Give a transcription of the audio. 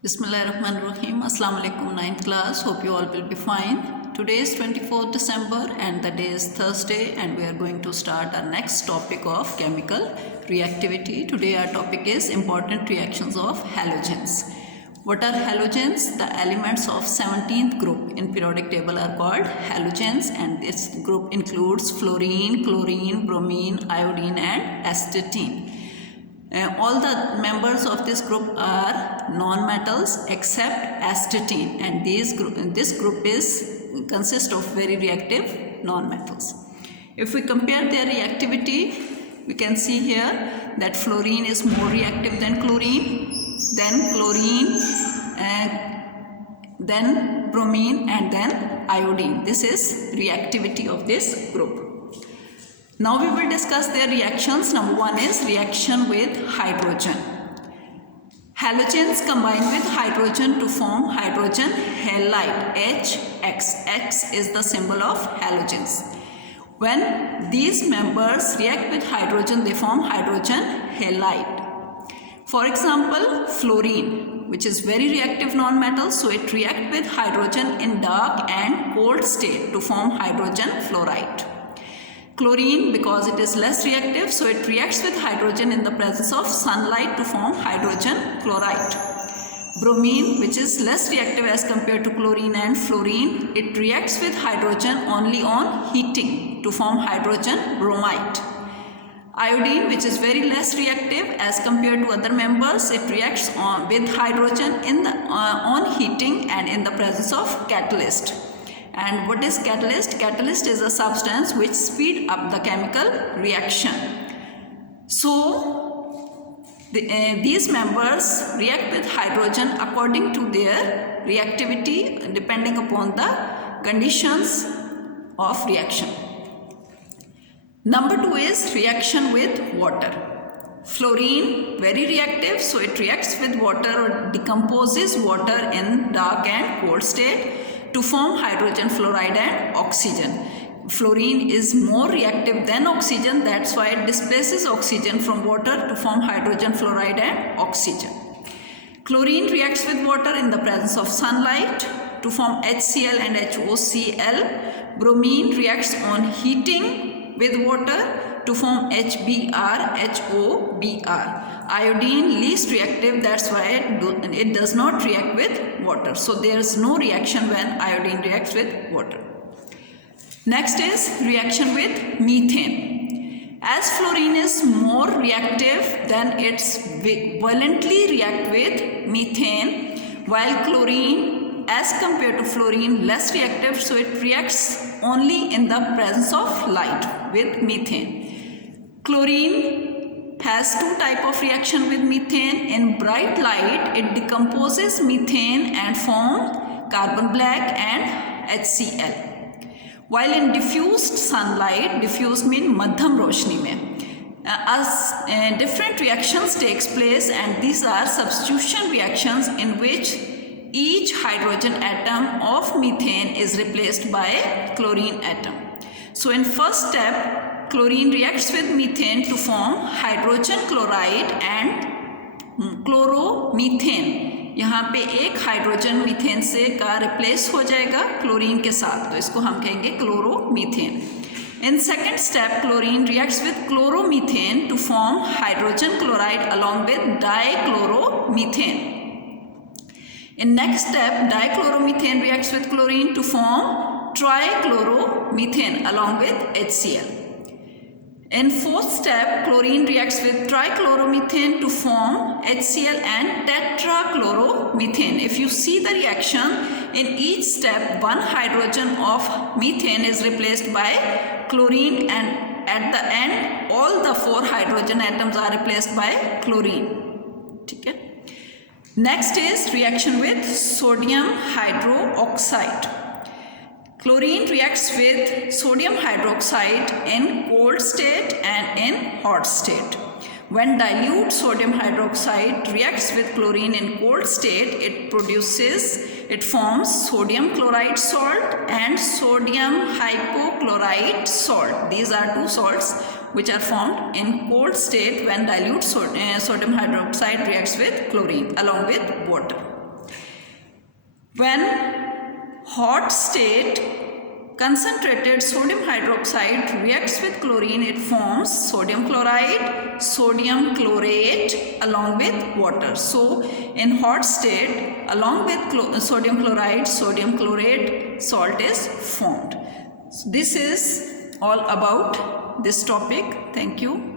Bismillahirrahmanirrahim. Assalamu alaikum 9th class. Hope you all will be fine. Today is 24th December and the day is Thursday and we are going to start our next topic of chemical reactivity. Today our topic is important reactions of halogens. What are halogens? The elements of 17th group in periodic table are called halogens and this group includes fluorine, chlorine, bromine, iodine and astatine. All the members of this group are non-metals except astatine and this group consists of very reactive non-metals. If we compare their reactivity, we can see here that fluorine is more reactive than chlorine, then chlorine, then bromine and then iodine. This is reactivity of this group. Now we will discuss their reactions. Number one is reaction with hydrogen. Halogens combine with hydrogen to form hydrogen halide, HX. X is the symbol of halogens. When these members react with hydrogen, they form hydrogen halide. For example, fluorine, which is very reactive non-metal, so it reacts with hydrogen in dark and cold state to form hydrogen fluoride. Chlorine, because it is less reactive, so it reacts with hydrogen in the presence of sunlight to form hydrogen chloride. Bromine, which is less reactive as compared to chlorine and fluorine, it reacts with hydrogen only on heating to form hydrogen bromide. Iodine, which is very less reactive as compared to other members, it reacts with hydrogen on heating and in the presence of catalyst. And what is catalyst? Catalyst is a substance which speeds up the chemical reaction. So, these members react with hydrogen according to their reactivity depending upon the conditions of reaction. Number two is reaction with water. Fluorine, very reactive, so it reacts with water or decomposes water in dark and cold state to form hydrogen fluoride and oxygen. Fluorine is more reactive than oxygen, that's why it displaces oxygen from water to form hydrogen fluoride and oxygen. Chlorine reacts with water in the presence of sunlight to form HCl and HOCl. Bromine reacts on heating with water to form HBr, HOBr. Iodine, least reactive, that's why it does not react with water. So there is no reaction when iodine reacts with water. Next is reaction with methane. As fluorine is more reactive, then it's violently react with methane, while chlorine as compared to fluorine less reactive, so it reacts only in the presence of light with methane. Chlorine has two types of reaction with methane. In bright light, it decomposes methane and forms carbon black and HCl. While in diffused sunlight, diffused means madhyam roshni mein, different reactions takes place and these are substitution reactions in which each hydrogen atom of methane is replaced by chlorine atom. So in first step, chlorine reacts with methane to form hydrogen chloride and chloromethane. यहाँ पे एक hydrogen methane से का replace हो जाएगा chlorine के साथ, तो इसको हम कहेंगे chloromethane. In second step, chlorine reacts with chloromethane to form hydrogen chloride along with dichloromethane. In next step, dichloromethane reacts with chlorine to form trichloromethane along with HCl. In fourth step, chlorine reacts with trichloromethane to form HCl and tetrachloromethane. If you see the reaction, in each step, one hydrogen of methane is replaced by chlorine and at the end, all the four hydrogen atoms are replaced by chlorine. Okay? Next is reaction with sodium hydroxide. Chlorine reacts with sodium hydroxide in cold state and in hot state. When dilute sodium hydroxide reacts with chlorine in cold state, it forms sodium chloride salt and sodium hypochlorite salt. These are two salts which are formed in cold state when dilute sodium hydroxide reacts with chlorine along with water. When hot state concentrated sodium hydroxide reacts with chlorine, it forms sodium chloride, sodium chlorate along with water. So in hot state, along with sodium chloride, sodium chlorate salt is formed. So this is all about this topic. Thank you.